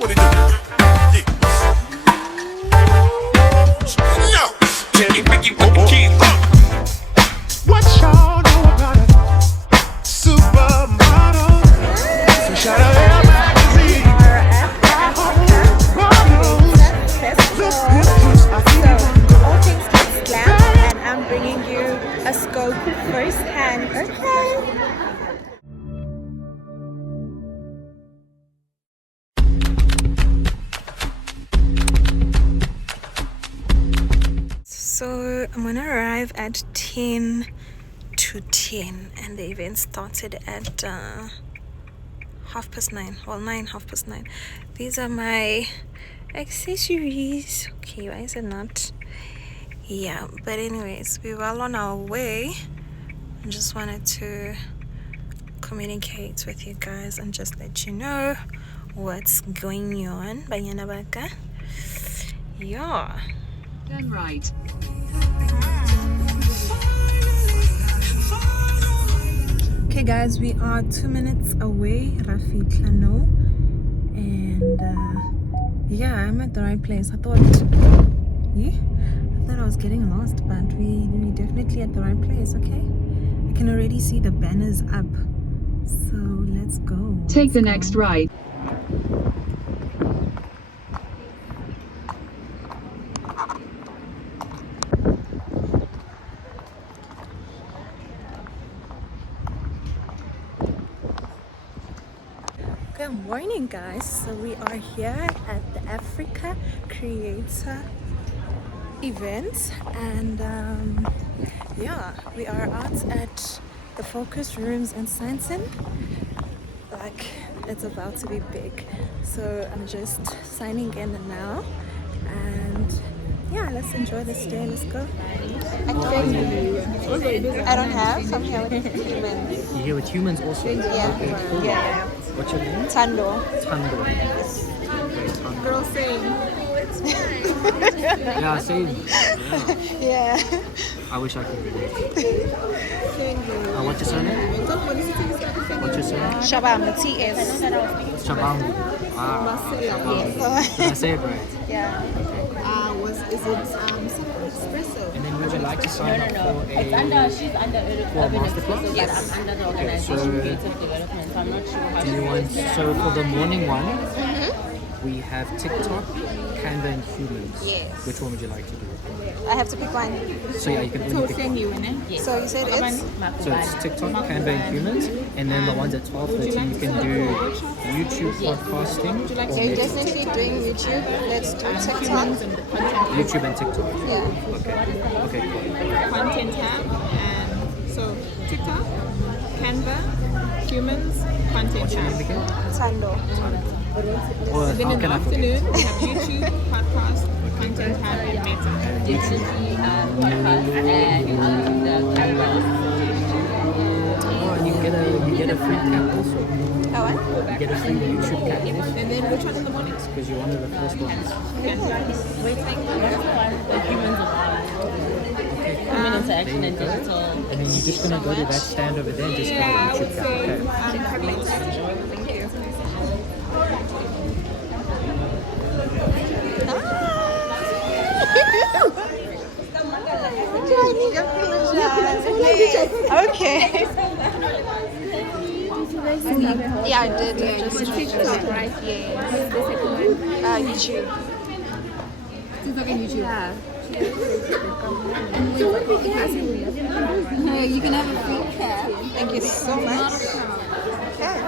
What it do? Yeah. No. Teddy Ricky with the kid. What y'all know about a supermodel? So shout out Elle magazine. All things glam, and I'm bringing you a scope firsthand. Okay. So I'm gonna arrive at 10 to 10, and the event started at 9:30. Well, 9:30. These are my accessories. Okay, why is it not? Yeah, but anyways, we're well on our way. I just wanted to communicate with you guys and just let you know what's going on. Banyana baka. Yeah. Turn right. Okay guys, we are 2 minutes away, Rafi Klano, and yeah, I'm at the right place. I thought I was getting lost, but we definitely at the right place. Okay, I can already see the banners up, so let's go. Take the next right. Good morning guys, so we are here at the Africa Creator event, and yeah, we are out at the focus rooms in Santon. Like, it's about to be big, so I'm just signing in now, and yeah, let's enjoy this day. Let's go. I don't have. I'm here with humans. You're here with humans also? Yeah. Okay, cool. Yeah. What's your name? Tando. Tando. Girl saying. Yeah, same. Yeah. Yeah. I wish I could relate. What's your surname? What's your surname? Shabam, the TS. Chabangu. Chabangu. Did I say it right? Yeah. Is it espresso? And then would you like to sign up for It's she's under for a urban masterclass? espresso, but I'm under the organization creative development, so I'm not sure how Do you want, so for the morning one, we have TikTok, Canva and Humans. Yes. Which one would you like to do? I have to pick one. So yeah, you can only pick one. Yes. So you said it's So it's TikTok, Canva and Humans, and then the ones at 12:30 you can do YouTube podcasting or you're Meta. definitely doing YouTube. Let's do TikTok. YouTube and TikTok. Yeah. Okay, cool. Content tab, and so TikTok, Canva, humans, content What's your name tab. again? Tando. Or Then how in the can I forget? afternoon, we have YouTube, podcast, content tab, and Meta. YouTube podcast and the camera. Oh, and you get a free cap also. Oh, what? You get a free YouTube cap also. And then which one in the morning? Because you're one of the first ones. The humans of human interaction and digital. And then you're just gonna go to that stand over there and just get a YouTube cap. Okay. Thank you. Okay. Yeah, I did. Just right. Yeah. YouTube. TikTok and YouTube. Yeah. No, you can have a free cap. Thank you so much. Okay.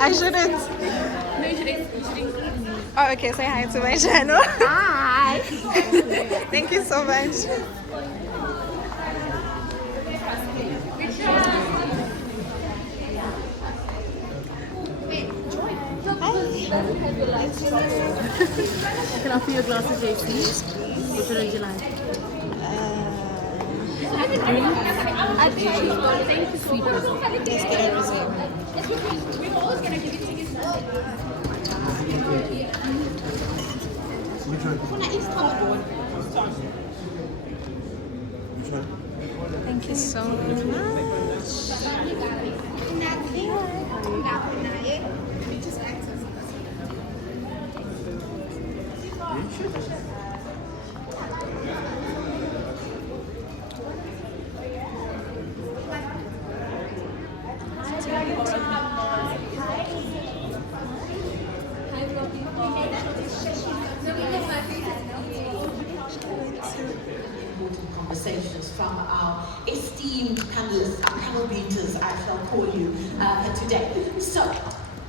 I shouldn't. No, you shouldn't. Oh, okay. Say hi to my channel. Hi. Thank you so much. Can I offer you a glass of JC? Which one would you like? Sweet rosé. Let's get a rosé. Thank you so much. Important conversations from our esteemed panelists, our panel beaters, I shall call you today. So,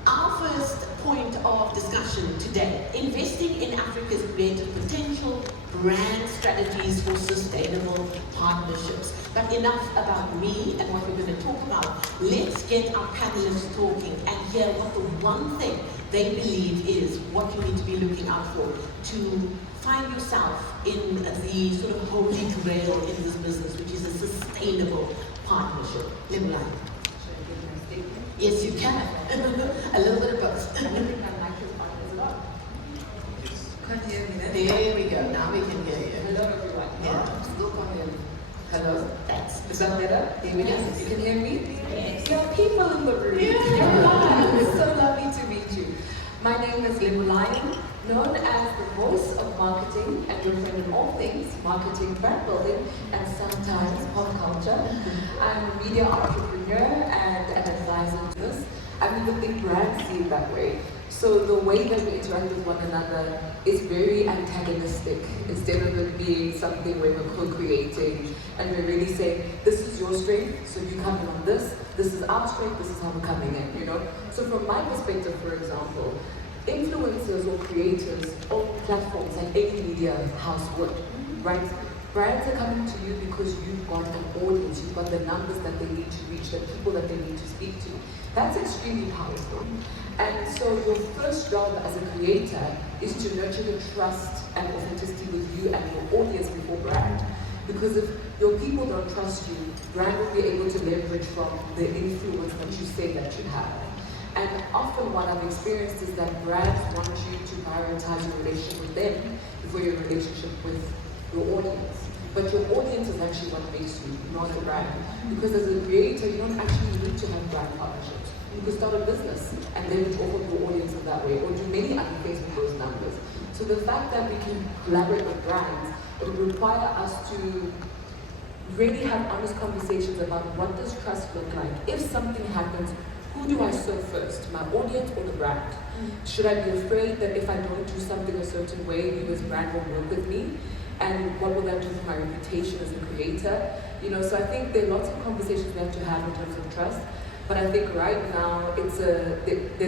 our first point of discussion today, investing in Africa's creative potential, brand strategies for sustainable partnerships. But enough about me and what we're going to talk about. Let's get our panelists talking and hear what the one thing they believe is what you need to be looking out for to find yourself in the sort of holy grail in this business, which is a sustainable partnership. Limla. Yes, you can. A little bit of both. There we go. Now we can hear you. Hello everyone. Yeah. Still can't hear me. Hello? Thanks. Is that better? Here we go. Yes. You can hear me? Yes. There are people in the room. Yeah. It's so lovely to meet you. My name is Limbu Lion, known as the voice of marketing and your friend in all things, marketing, brand building, and sometimes pop culture. I'm a media entrepreneur and an advisor to this. I don't even think brands see it that way. So the way that we interact with one another is very antagonistic instead of it being something where we're co-creating and we're really saying, this is your strength, so you come in on this is our strength, this is how we're coming in, you know? So from my perspective, for example, influencers or creators on platforms like any media house would, right? Brands are coming to you because you've got an audience, you've got the numbers that they need to reach, the people that they need to speak to. That's extremely powerful. And so your first job as a creator is to nurture the trust and authenticity with you and your audience before brand. Because if your people don't trust you, brand will be able to leverage from the influence that you say that you have. And often what I've experienced is that brands want you to prioritize your relationship with them before your relationship with your audience. But your audience is actually what makes you, not the brand. Because as a creator, you don't actually need to have brand partnerships. You can start a business and leverage off of your audience in that way, or do many other things with those numbers. So the fact that we can collaborate with brands, it will require us to really have honest conversations about what does trust look like. If something happens, who do I serve first, my audience or the brand? Should I be afraid that if I don't do something a certain way, you as brand won't work with me? And what will that do for my reputation as a creator? You know, so I think there are lots of conversations we have to have in terms of trust. But I think right now there's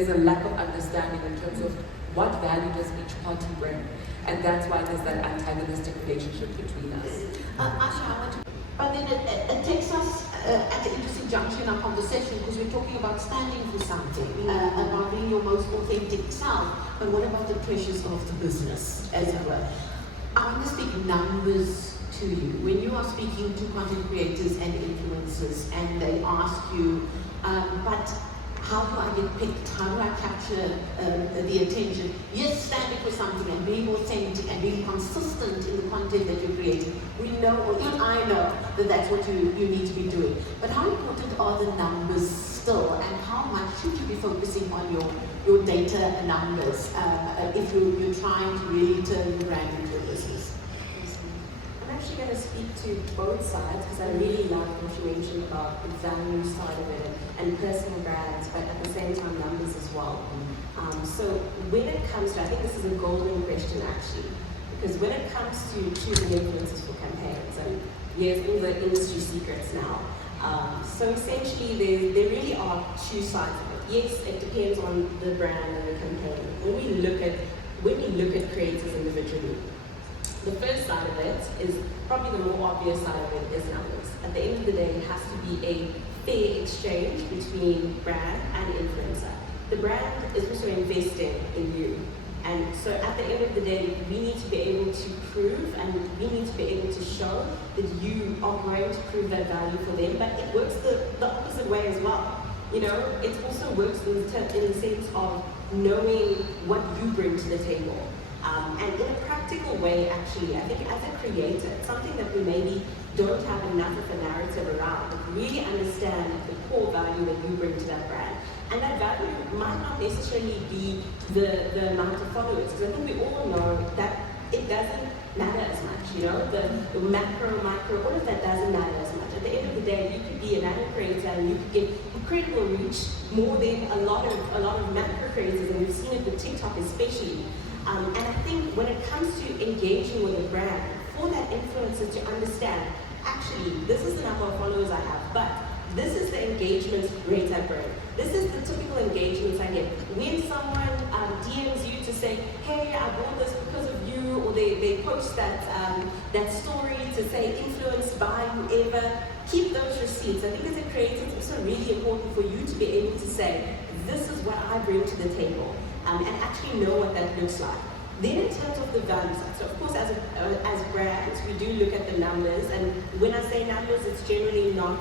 a lack of understanding in terms of what value does each party bring, and that's why there's that antagonistic relationship between us. Asha, but then it takes us at an interesting juncture in our conversation because we're talking about standing for something, about being your most authentic self. But what about the pressures of the business, as it were? I want to speak numbers to you. When you are speaking to content creators and influencers and they ask you, but how do I get picked? How do I capture the attention? Yes, standing for something and being authentic and being consistent in the content that you're creating. We know, or even I know, that that's what you need to be doing. But how important are the numbers still, and how much should you be focusing on your data numbers if you're trying to really turn your brand into a business? I'm actually going to speak to both sides because I really love what you mentioned about the value side of it and personal brands, but at the same time numbers as well. So when it comes to, I think this is a golden question actually, because when it comes to choosing influencers for campaigns, and here's all the industry secrets now. So essentially there really are two sides of it. Yes, it depends on the brand and the campaign. When we look at creators individually, the first side of it is probably the more obvious side of it is numbers. At the end of the day, it has to be a fair exchange between brand and influencer. The brand is also investing in you. And so at the end of the day, we need to be able to prove and we need to be able to show that you are going to prove that value for them, but it works the opposite way as well. You know, it also works in the sense of knowing what you bring to the table. And in a practical way, actually, I think as a creator, it's something that we maybe don't have enough of a narrative around, but really understand the core value that you bring to that brand. And that value might not necessarily be the amount of followers, because I think we all know that it doesn't matter as much, you know? The macro, micro, all of that doesn't matter as much. At the end of the day, you could be an anime creator and you could get incredible reach more than a lot of macro creators, and we've seen it with TikTok especially. And I think when it comes to engaging with a brand, for that influencer to understand, actually, this is the number of followers I have, but this is the engagement rate I bring. This is the typical engagements I get. When someone DMs you to say, hey, I bought this because of you, or they post that story to say influenced by whoever, keep those receipts. I think as a creator, it's also really important for you to be able to say, this is what I bring to the table, and actually know what that looks like. Then in terms of the value side, so of course as brands, we do look at the numbers, and when I say numbers, it's generally not,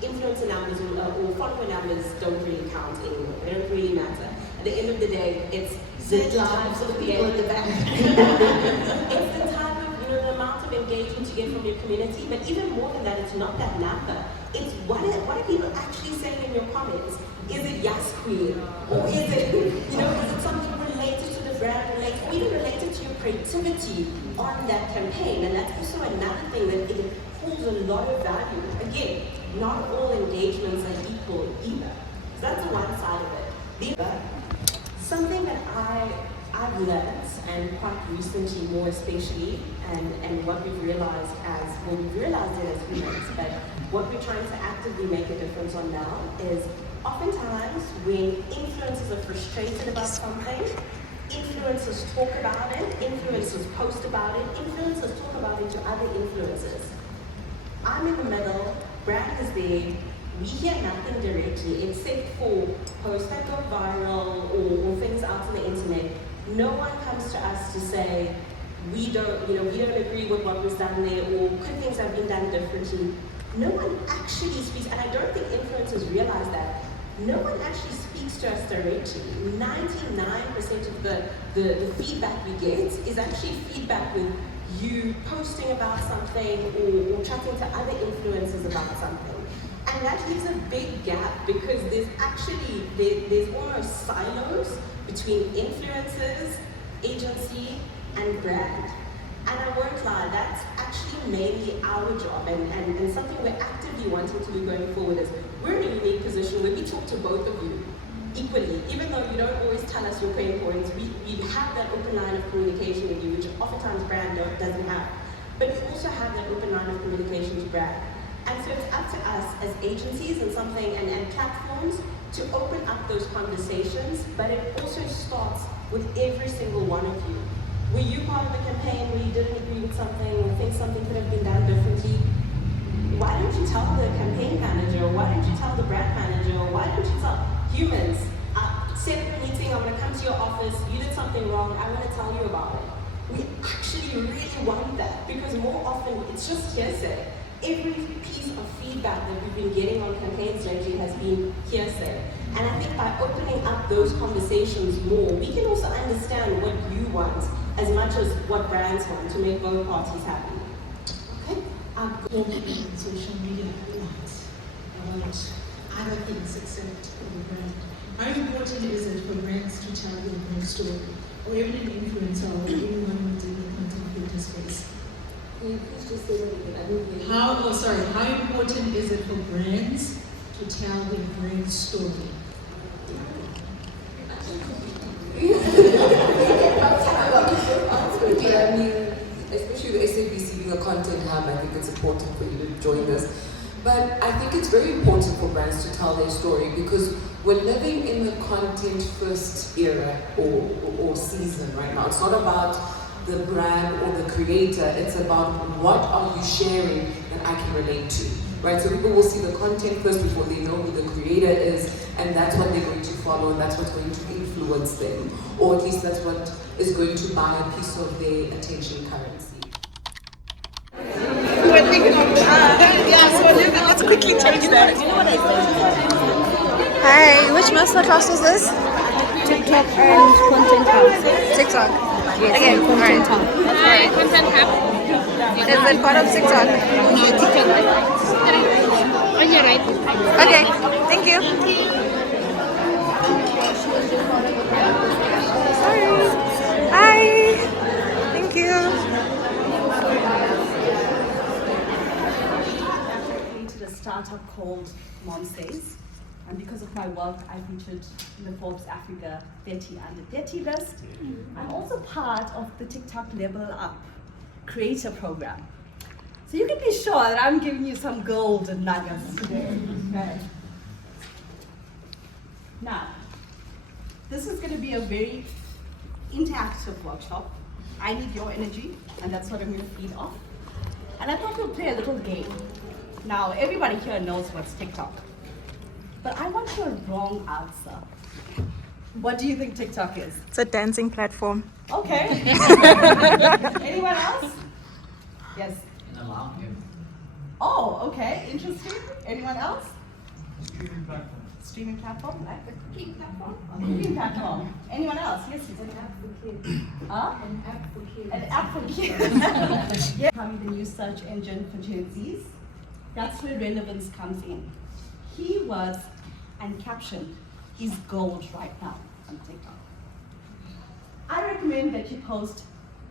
influencer numbers or follower numbers don't really count anymore. They don't really matter. At the end of the day, it's the type of people in the back. It's the type of, the amount of engagement you get from your community, but even more than that, it's not that number. It's what are people actually saying in your comments? Is it yes queen? Or is it, is it something related to the brand, related, or even related to your creativity on that campaign? And that's also another thing that it holds a lot of value. Again, not all engagements are equal either. So that's the one side of it. Something that I've learned, and quite recently more especially, and what we've realized it as humans, but what we're trying to actively make a difference on now is oftentimes when influencers are frustrated about something, influencers talk about it, influencers post about it, influencers talk about it to other influencers. I'm in the middle, brand is there, we hear nothing directly except for posts that go viral or things out on the internet. No one comes to us to say, we don't agree with what was done there, or could things have been done differently. No one actually speaks, and I don't think influencers realize that. No one actually speaks to us directly. 99% of the feedback we get is actually feedback with you posting about something or chatting to other influencers about something. And that leaves a big gap because there's almost silos between influencers, agency, and brand. And I won't lie, that's actually mainly our job, and something we're actively wanting to do going forward is we're in a unique position where we talk to both of you equally. Even though you don't always tell us your pain points, we have that open line of communication with you, which oftentimes brand doesn't have. But we also have that open line of communication to brand. And so it's up to us as agencies and platforms to open up those conversations, but it also starts with every single one of you. Were you part of the campaign where you didn't agree with something or think something could have been done differently? Why don't you tell the campaign manager? Why don't you tell the brand manager? Why don't you tell humans? Set up a meeting, I'm gonna come to your office, you did something wrong, I wanna tell you about it. We actually really want that because more often it's just hearsay. Every piece of feedback that we've been getting on campaigns lately has been hearsay. And I think by opening up those conversations more, we can also understand what you want as much as what brands want to make both parties happy. Okay? Talking on social media a lot about other things except for the brand. How important is it for brands to tell their brand story, or even an influencer or anyone within the content creator space? Can you please just say that again? I didn't hear you. How important is it for brands to tell their brand story? Yeah, I mean, especially the SABC being a content hub, I think it's important for you to join this. But I think it's very important for brands to tell their story because we're living in the content first era or season right now. It's not about the brand or the creator, it's about what are you sharing that I can relate to, right? So people will see the content first before they know who the creator is, and that's what they're going to follow, and that's what's going to influence them, or at least that's what is going to buy a piece of their attention currency. We're thinking of, let's quickly change that. Hi, which masterclass was this? TikTok and Content Hub. TikTok. Yes, Okay, and Content Hub. Alright, Content Hub. Is it part of TikTok? No, TikTok. On your right. Okay, thank you. Sorry. Hi. Thank you. startup called Mom Says. And because of my work, I featured in the Forbes Africa 30 Under 30 list. I'm also part of the TikTok Level Up Creator Program. So you can be sure that I'm giving you some golden nuggets today. Okay. Now, this is going to be a very interactive workshop. I need your energy, and that's what I'm going to feed off. And I thought we'll play a little game. Now, everybody here knows what's TikTok. But I want your wrong answer. What do you think TikTok is? It's a dancing platform. Okay. Anyone else? Yes. An alarm game. Oh, okay. Interesting. Anyone else? Streaming platform? Like the cooking platform? Cooking platform. Anyone else? Yes, it's an app for kids. Huh? An app for kids. An app for kids. Yeah. Becoming the new search engine for Gen Zs. That's where relevance comes in. Keywords and caption is gold right now on TikTok. I recommend that you post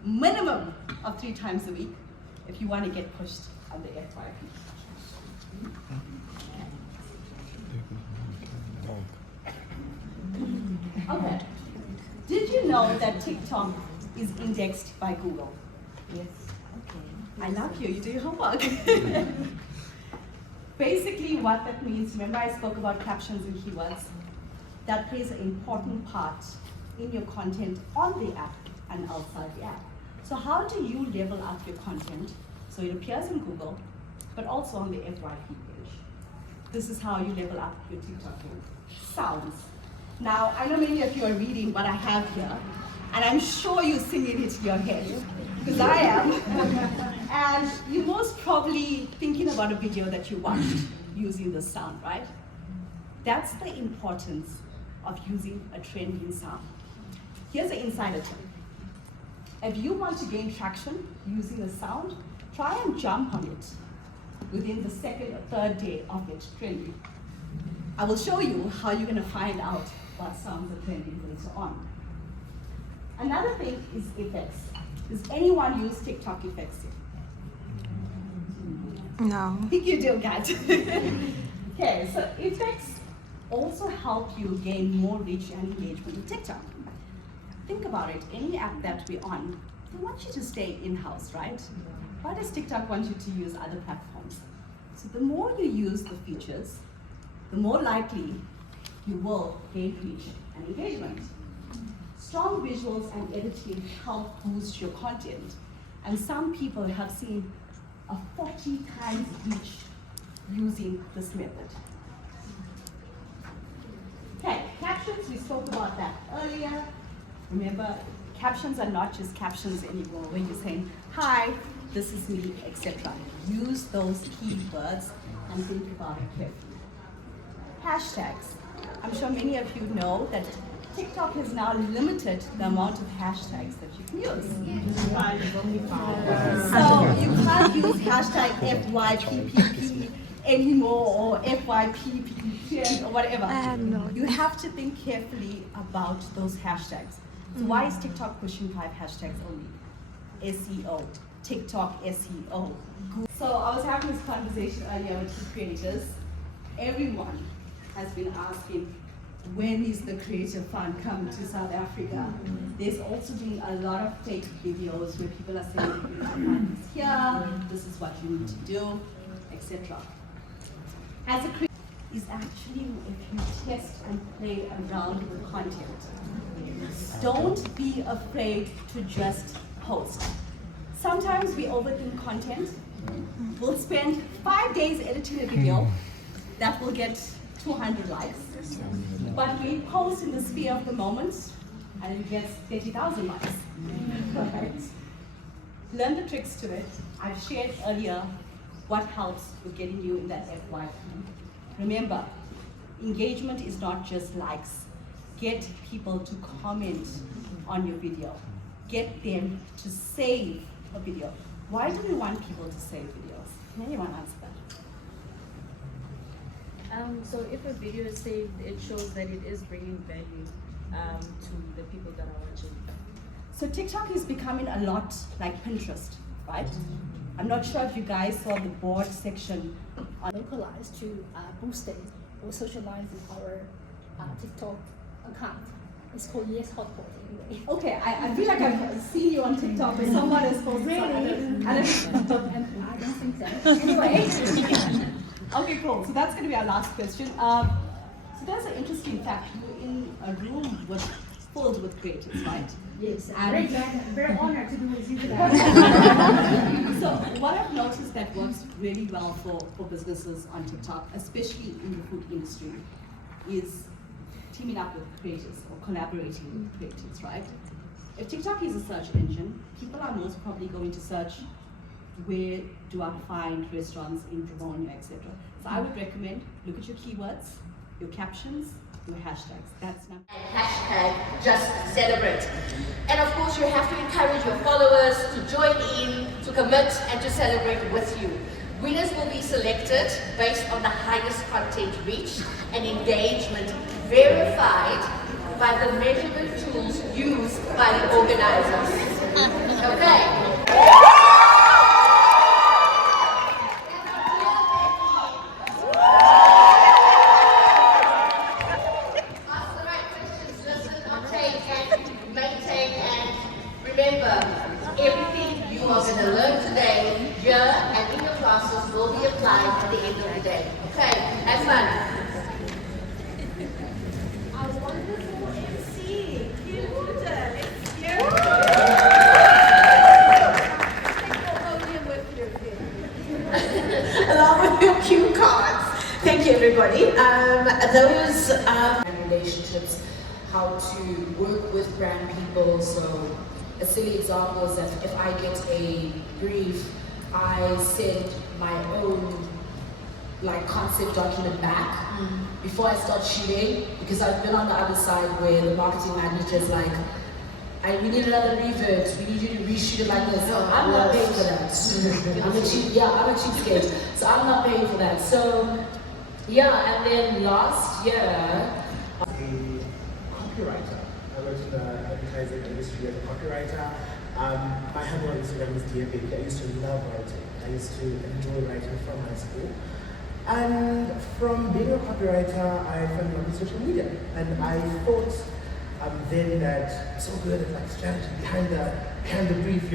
minimum of 3 times a week if you want to get pushed on the FYP. Okay. Did you know that TikTok is indexed by Google? Yes. Okay. I love you. You do your homework. Basically, what that means, remember I spoke about captions and keywords? That plays an important part in your content on the app and outside the app. So how do you level up your content so it appears in Google, but also on the FYP page? This is how you level up your TikTok game. Sounds. Now, I know many of you are reading what I have here, and I'm sure you're singing it in your head, because I am. And you're most probably thinking about a video that you watched using the sound, right? That's the importance of using a trending sound. Here's an insider tip. If you want to gain traction using a sound, try and jump on it within the 2nd or 3rd day of it trending. I will show you how you're going to find out what sounds are trending later on. Another thing is effects. Does anyone use TikTok effects here? No. I think you do, Kat. Okay, so effects also help you gain more reach and engagement with TikTok. Think about it, any app that we're on, they want you to stay in-house, right? Why does TikTok want you to use other platforms? So the more you use the features, the more likely you will gain reach and engagement. Strong visuals and editing help boost your content, and some people have seen a 40 times reach using this method. Okay, captions, we spoke about that earlier. Remember, captions are not just captions anymore where you're saying, hi, this is me, etc. Use those keywords and think about it carefully. Hashtags. I'm sure many of you know that TikTok has now limited the amount of hashtags that you can use. So you can't use hashtag FYPPP anymore, or FYPPP or whatever. You have to think carefully about those hashtags. So why is TikTok pushing 5 hashtags only? SEO, TikTok SEO. So I was having this conversation earlier with 2 creators. Everyone has been asking, when is the Creator Fund coming to South Africa? There's also been a lot of fake videos where people are saying, the Creator Fund is here, this is what you need to do, etc. As a creator, is actually if you test and play around with content. Don't be afraid to just post. Sometimes we overthink content. We'll spend 5 days editing a video that will get 200 likes. But we post in the sphere of the moment and it gets 30,000 likes. Right? Learn the tricks to it. I've shared earlier what helps with getting you in that FYP. Remember, engagement is not just likes. Get people to comment on your video. Get them to save a video. Why do we want people to save videos? Can anyone answer that? So if a video is saved, it shows that it is bringing value to the people that are watching. So TikTok is becoming a lot like Pinterest, right? I'm not sure if you guys saw the board section on localized to boost it or socialize in our TikTok account. It's called Yes Hotpot anyway. Okay, I feel like I've seen you on TikTok with someone else called Really? and I don't think so. Anyway. Okay, cool. So that's going to be our last question. So there's an interesting fact. You're in a room filled with creators, right? Yes, I'm very honored to be with you today. So what I've noticed that works really well for businesses on TikTok, especially in the food industry, is teaming up with creators or collaborating with creators, right? If TikTok is a search engine, people are most probably going to search where do I find restaurants in Bravonia, etc. So I would recommend look at your keywords, your captions, your hashtags. That's not Hashtag just celebrate. And of course you have to encourage your followers to join in, to commit and to celebrate with you. Winners will be selected based on the highest content reach and engagement verified by the measurement tools used by the organizers. Okay. Remember, everything you are going to learn today, here and in your classes will be applied at the end of the day. Okay, have fun. our wonderful MC, Kim Wooten. It's here. Along with your cue cards. Thank you, everybody. Those relationships, how to work with brand people. So a silly example is that if I get a brief, I send my own concept document back before I start shooting, because I've been on the other side where the marketing manager is like, we need another revert, we need you to reshoot it like this. I'm not paying for that. I'm a cheapskate, so I'm not paying for that. So yeah, and then last year, a copywriter. I worked in the advertising industry as a copywriter. My handle on Instagram is Dear Baby. I used to love writing. I used to enjoy writing from high school. And from being a copywriter, I fell in love with social media. And I thought then that I'm so good at strategy behind the brief,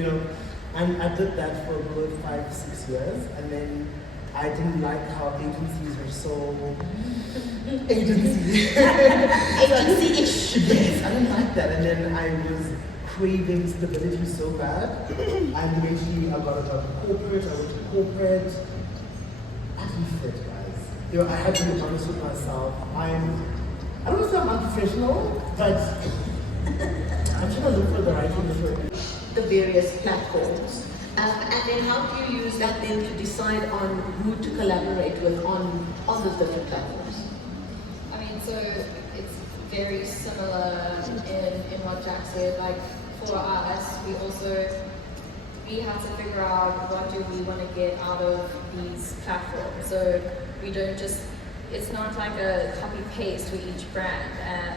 And I did that for about 5-6 years. And then I didn't like how agencies were so agency-ish. Yes, I didn't like that. And then I was craving stability so bad. And eventually I got a job in corporate. I went to corporate. I didn't fit, guys. I had to be honest with myself. I don't know if I'm unprofessional, but I'm trying to look for the right thing for it. The various platforms. And then how do you use that then to decide on who to collaborate with on those different platforms? I mean, so it's very similar in what Jack said. Like for us, we have to figure out what do we want to get out of these platforms. So we don't just, it's not like a copy paste for each brand.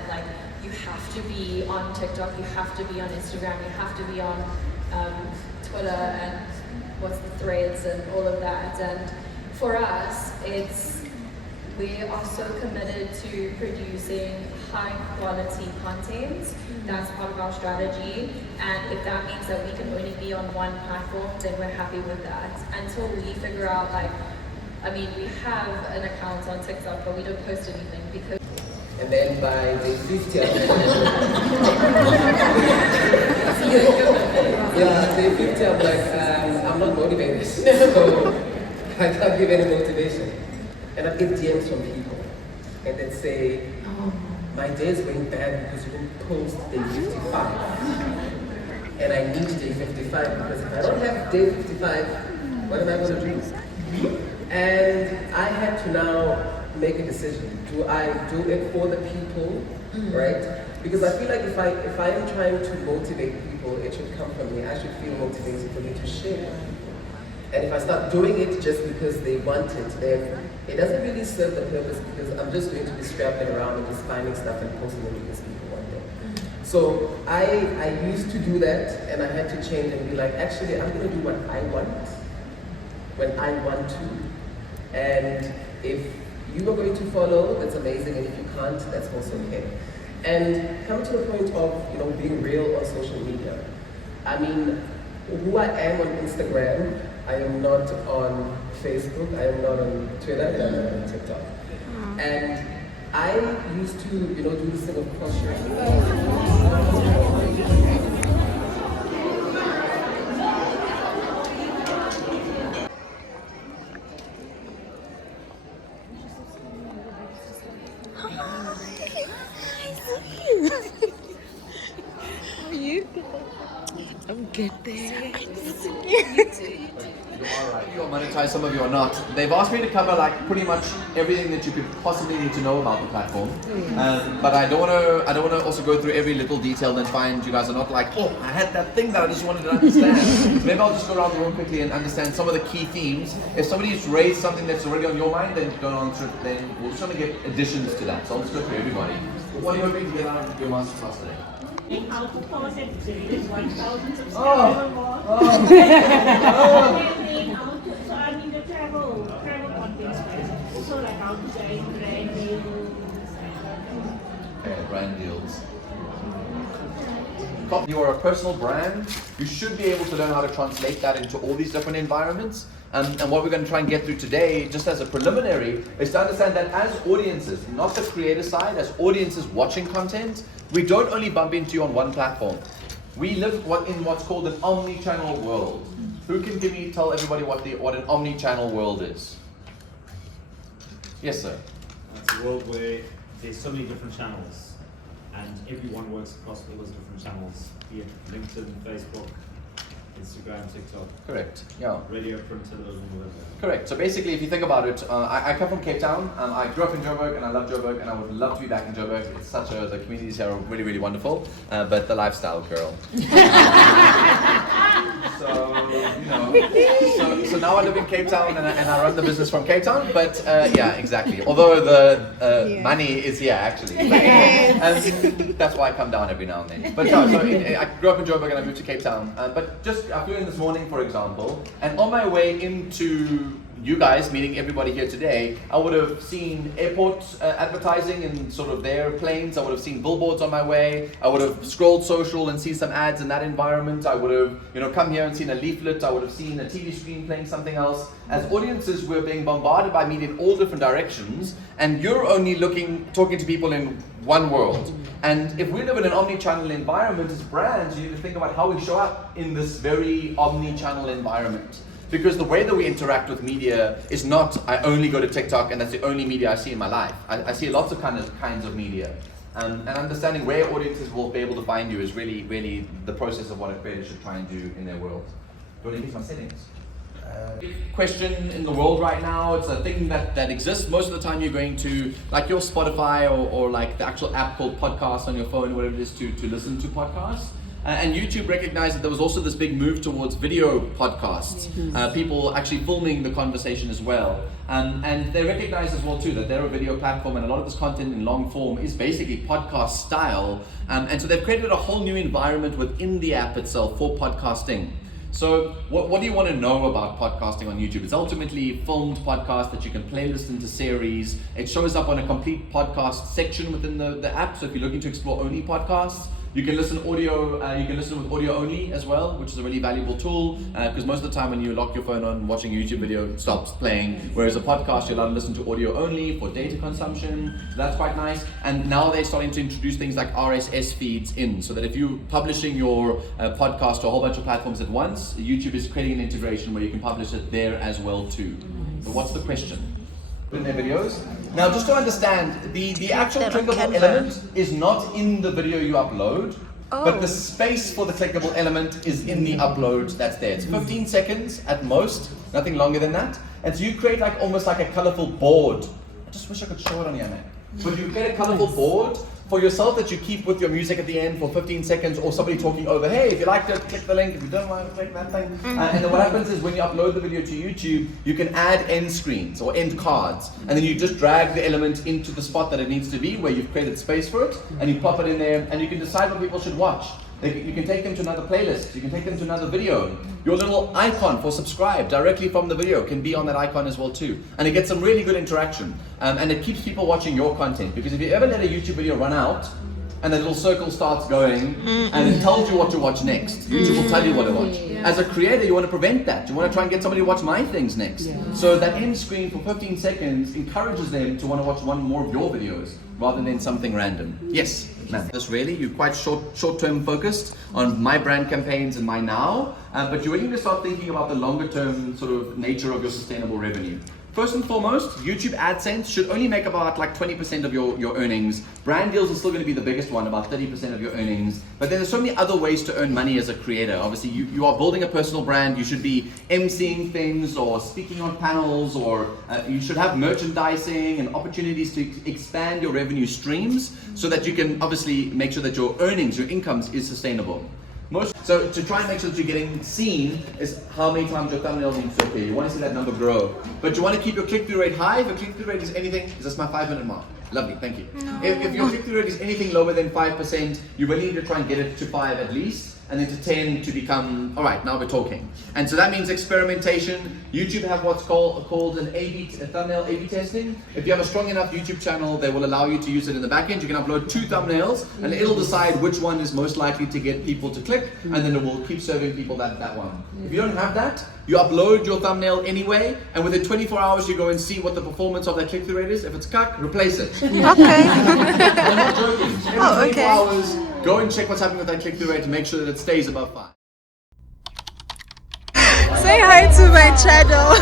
Like you have to be on TikTok, you have to be on Instagram, you have to be on Twitter and what's the threads and all of that. And for us, we are so committed to producing high quality content. That's part of our strategy. And if that means that we can only be on one platform, then we're happy with that. Until we figure out we have an account on TikTok, but we don't post anything because. And then by the 50th, day 50, I'm like, I'm not motivated, so I can't give any motivation. And I get DMs from people, and they say, my day is going bad because you didn't post day 55. And I need day 55 because if I don't have day 55, what am I going to do? And I had to now make a decision. Do I do it for the people, right? Because I feel like if I am trying to motivate people, it should come from me. I should feel motivated for me to share with people. And if I start doing it just because they want it, then it doesn't really serve the purpose, because I'm just going to be scrapping around and just finding stuff and posting it because people want it. So I used to do that, and I had to change and be like, actually, I'm going to do what I want when I want to. And if you are going to follow, that's amazing, and if you can't, that's also okay. And come to the point of being real on social media. I mean, who I am on Instagram, I am not on Facebook, I am not on Twitter, and I'm not on TikTok. And I used to, do this thing of cross-sharing. How are you? I'm good there. You'll monetize, some of you are not. They've asked me to cover like pretty much everything that you could possibly need to know about the platform. But I don't want to also go through every little detail and find you guys are not like, oh, I had that thing that I just wanted to understand. Maybe I'll just go around the room quickly and understand some of the key themes. If somebody's raised something that's already on your mind, then don't answer it. Then we're just going to get additions to that. So I'll just go through everybody. What are you hoping to get out of your masterclass today? How to pause and reach 1,000 subscribers Oh. or more. Oh. So I mean the travel content space. Also like how to get brand deals. Okay, brand deals. You are a personal brand. You should be able to learn how to translate that into all these different environments. And what we're going to try and get through today, just as a preliminary, is to understand that as audiences, not the creator side, as audiences watching content, we don't only bump into you on one platform. We live in what's called an omni-channel world. Who can tell everybody what an omni-channel world is? Yes, sir. It's a world where there's so many different channels, and everyone works across all those different channels, be it LinkedIn, Facebook, Instagram, TikTok. Correct. Yeah. Radio, print, television, whatever. Correct. So basically, if you think about it, I come from Cape Town. I grew up in Joburg, and I love Joburg, and I would love to be back in Joburg. It's the communities here are really, really wonderful, but the lifestyle, girl. So now I live in Cape Town, and I run the business from Cape Town. But yeah, exactly. Although the money is here actually, and that's why I come down every now and then. But no, I grew up in Joburg, and I moved to Cape Town. But I flew in this morning, for example, and on my way into you guys, meeting everybody here today, I would have seen airport advertising in sort of their planes. I would have seen billboards on my way. I would have scrolled social and seen some ads in that environment. I would have, come here and seen a leaflet. I would have seen a TV screen playing something else. As audiences, we're being bombarded by media in all different directions, and you're only talking to people in one world. And if we live in an omni-channel environment as brands, you need to think about how we show up in this very omni-channel environment. Because the way that we interact with media is not, I only go to TikTok and that's the only media I see in my life. I see lots of kinds of media. And understanding where audiences will be able to find you is really, really the process of what a creator should try and do in their world. Do you want to use my settings? Question in the world right now, it's a thing that exists. Most of the time you're going to, like your Spotify or like the actual app called Podcast on your phone, whatever it is, to listen to podcasts. And YouTube recognized that there was also this big move towards video podcasts, people actually filming the conversation as well. And they recognize as well too that they're a video platform, and a lot of this content in long form is basically podcast style. And so they've created a whole new environment within the app itself for podcasting. So what do you want to know about podcasting on YouTube? It's ultimately filmed podcast that you can playlist into series. It shows up on a complete podcast section within the app. So if you're looking to explore only podcasts, you can listen audio. You can listen with audio only as well, which is a really valuable tool because most of the time when you lock your phone on watching a YouTube video, it stops playing. Whereas a podcast, you're allowed to listen to audio only for data consumption. So that's quite nice. And now they're starting to introduce things like RSS feeds in, so that if you're publishing your podcast to a whole bunch of platforms at once, YouTube is creating an integration where you can publish it there as well too. So what's the question? In their videos. Now, just to understand, the actual clickable element is not in the video you upload, but the space for the clickable element is in the upload that's there. It's 15 seconds at most, nothing longer than that. And so you create almost like a colorful board. I just wish I could show it on here, man. But you create a colorful board for yourself that you keep with your music at the end for 15 seconds, or somebody talking over, hey, if you like to click the link, if you don't like to click that thing. And then what happens is when you upload the video to YouTube, you can add end screens or end cards, and then you just drag the element into the spot that it needs to be, where you've created space for it, and you pop it in there, and you can decide what people should watch. You can take them to another playlist. You can take them to another video. Your little icon for subscribe directly from the video can be on that icon as well too. And it gets some really good interaction. And it keeps people watching your content. Because if you ever let a YouTube video run out, and the little circle starts going, and it tells you what to watch next. YouTube will tell you what to watch. As a creator, you want to prevent that. You want to try and get somebody to watch my things next. So that end screen for 15 seconds encourages them to want to watch one more of your videos rather than something random. Yes, ma'am. This really, you're quite short-term focused on my brand campaigns and my now, but you're ready to start thinking about the longer-term sort of nature of your sustainable revenue. First and foremost, YouTube AdSense should only make about like 20% of your earnings. Brand deals are still going to be the biggest one, about 30% of your earnings. But then there's so many other ways to earn money as a creator. Obviously, you are building a personal brand. You should be emceeing things or speaking on panels, or you should have merchandising and opportunities to expand your revenue streams so that you can obviously make sure that your earnings, your incomes is sustainable. So to try and make sure that you're getting seen is how many times your thumbnail needs to appear. You want to see that number grow. But you want to keep your click-through rate high. If your click-through rate is anything, is this my 5-minute mark? Lovely, thank you. No. If your click-through rate is anything lower than 5%, you really need to try and get it to 5 at least, and then to 10 to become, all right, now we're talking. And so that means experimentation. YouTube have what's called an thumbnail A/B testing. If you have a strong enough YouTube channel, they will allow you to use it in the back end. You can upload 2 thumbnails, and it'll decide which one is most likely to get people to click, and then it will keep serving people that one. If you don't have that, you upload your thumbnail anyway, and within 24 hours you go and see what the performance of that click-through rate is. If it's cuck, replace it. Okay. I'm not joking. Every 24 hours, go and check what's happening with that click-through rate to make sure that it stays above 5. Say hi to my channel.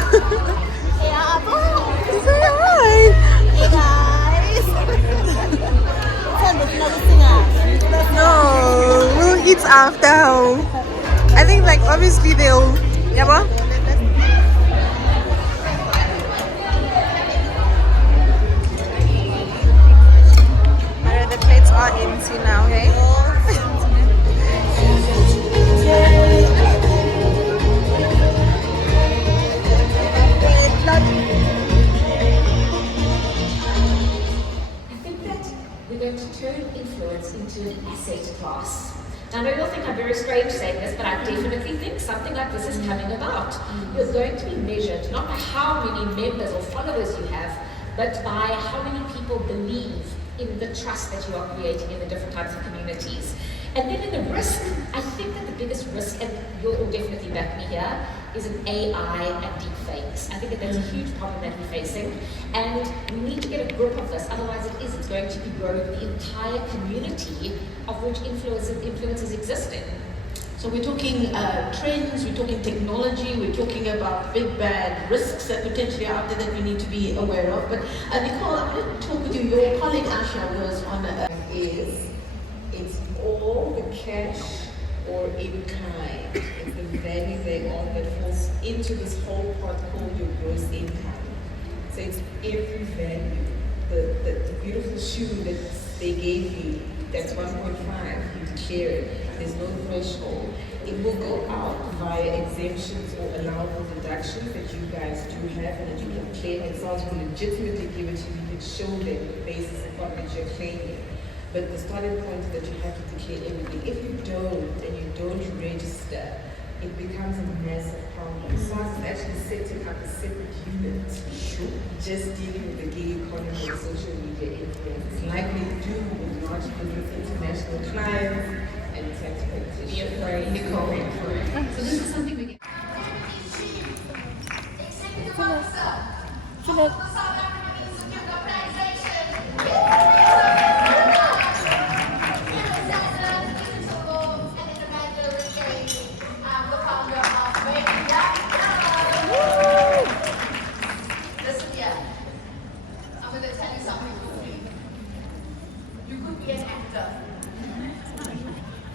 Say hi. Hey guys. No, we'll eat after. I think like obviously they'll. Yeah, what? The plates are empty now, okay? I think that we're going to turn influence into an asset class. Now, I know you'll think I'm very strange saying this, but I definitely think something like this is coming about. You're going to be measured not by how many members or followers you have, but by how many people believe in the trust that you are creating in the different types of communities. And then in the risk, I think that the biggest risk, and you'll definitely back me here, is an AI and deep fakes. I think that that's a huge problem that we're facing, and we need to get a grip of this, otherwise it's going to be growing the entire community of which influencers exist in. So we're talking trends, we're talking technology, we're talking about big bad risks that potentially are out there that we need to be aware of. But Nicole, I'm going to talk with you. Your colleague Asha was on it's all the cash or in kind. It's the value thereof that falls into this whole part called your gross income. So it's every value. The beautiful shoe that they gave you, that's 1.5, you declare it. There's no threshold. It will go out via exemptions or allowable deductions that you guys do have and that you can claim. And SARS will legitimately give it to you. You can show them the basis upon which you're claiming. But the starting point is that you have to declare everything. If you don't and you don't register, it becomes a massive problem. SARS is actually setting up a separate unit just dealing with the gig economy and social media influence. Like they do with large business, international clients, and tax practitioners. Nicole. So this is something we can. Listen here, I'm going to tell you something for free. You could be an actor.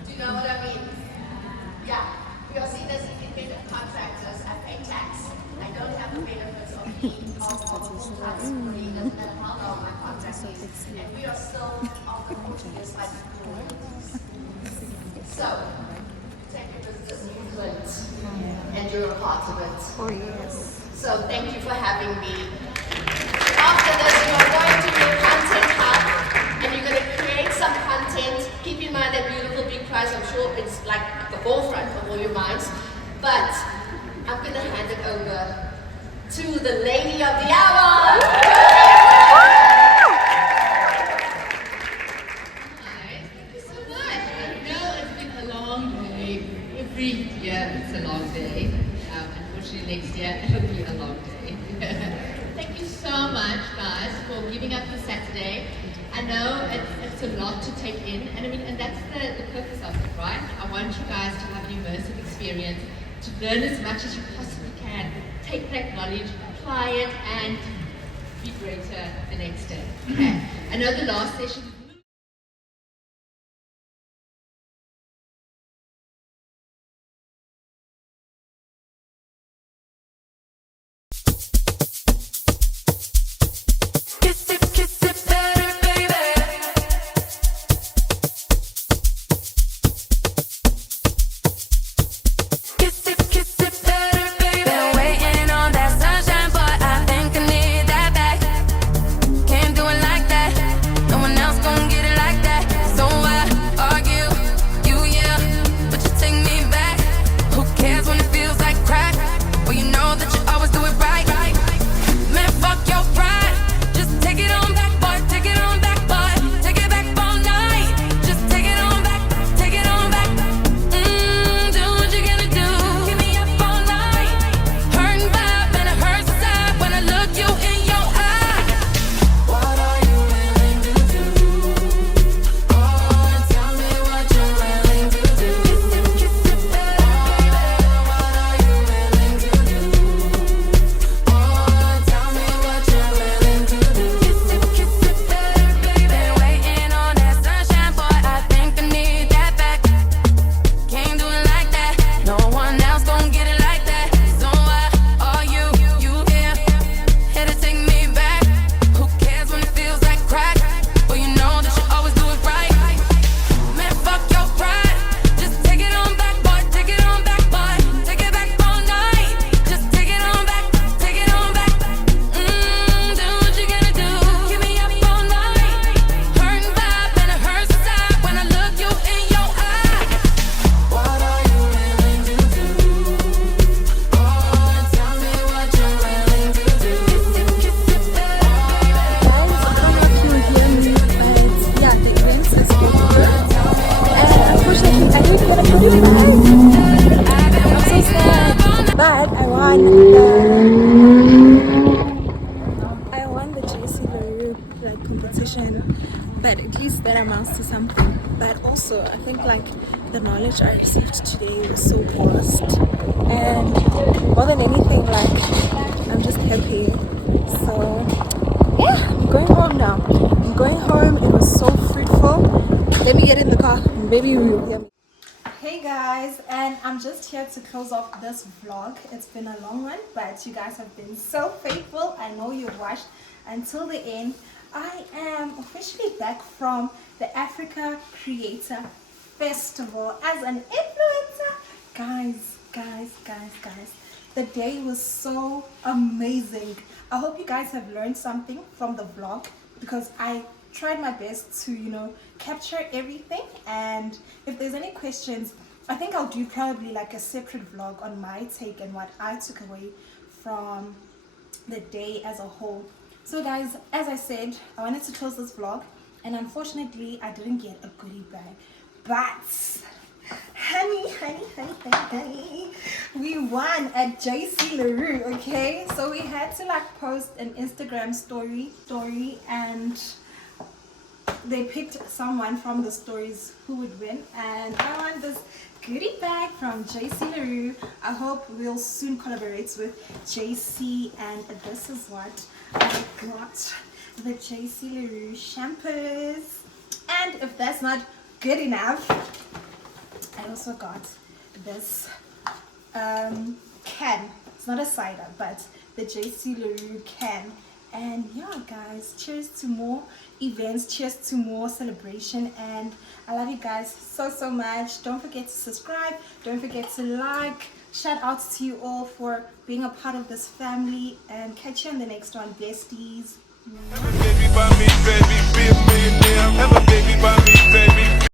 Do you know what I mean? Yeah, we are seen as independent contractors. I pay tax. I don't have the benefits of being a full-time employee. It doesn't matter how long my contract is. And we are still after 40 years like employees. So, take your business influence, and you're a part of it. Oh yes. So thank you for having me. After this, you are going to your content hub, and you're going to create some content. Keep in mind that beautiful big guys, I'm sure it's like at the forefront of all your minds. But I'm going to hand it over to the lady of the hour. Thank you so much. I know it's been a long day. Every year it's a long day. Unfortunately, next year it'll be a long day. Thank you so much, guys, for giving up the Saturday. I know it's a lot to take in, and I mean, and that's the purpose of it, right? I want you guys to have an immersive experience, to learn as much as you possibly can, take that knowledge, apply it, and be greater the next day. Okay. I know the last session. But at least that amounts to something. But also I think like the knowledge I received today was so vast, and more than anything, like I'm just happy. So yeah, I'm going home now. I'm going home. It was so fruitful. Let me get in the car. Maybe you will hear me. Hey guys, and I'm just here to close off this vlog. It's been a long one, but you guys have been so faithful. I know you've watched until the end. I am officially back from the Africa Creator Festival as an influencer. Guys, the day was so amazing. I hope you guys have learned something from the vlog, because I tried my best to, you know, capture everything. And if there's any questions, I think I'll do probably like a separate vlog on my take and what I took away from the day as a whole. So guys, as I said, I wanted to close this vlog, and unfortunately I didn't get a goodie bag, but honey, we won at JC LaRue. Okay, so we had to like post an Instagram story, and they picked someone from the stories who would win, and I won this goodie bag from JC LaRue. I hope we'll soon collaborate with JC, and this is what I got: the JC LaRue shampoos. And if that's not good enough, I also got this can. It's not a cider, but the JC LaRue can. And yeah guys, cheers to more events, cheers to more celebration, and I love you guys so much. Don't forget to subscribe, don't forget to like. Shout out to you all for being a part of this family, and catch you on the next one, besties. Have a baby by me, baby, be a millionaire. Have a baby by me, baby.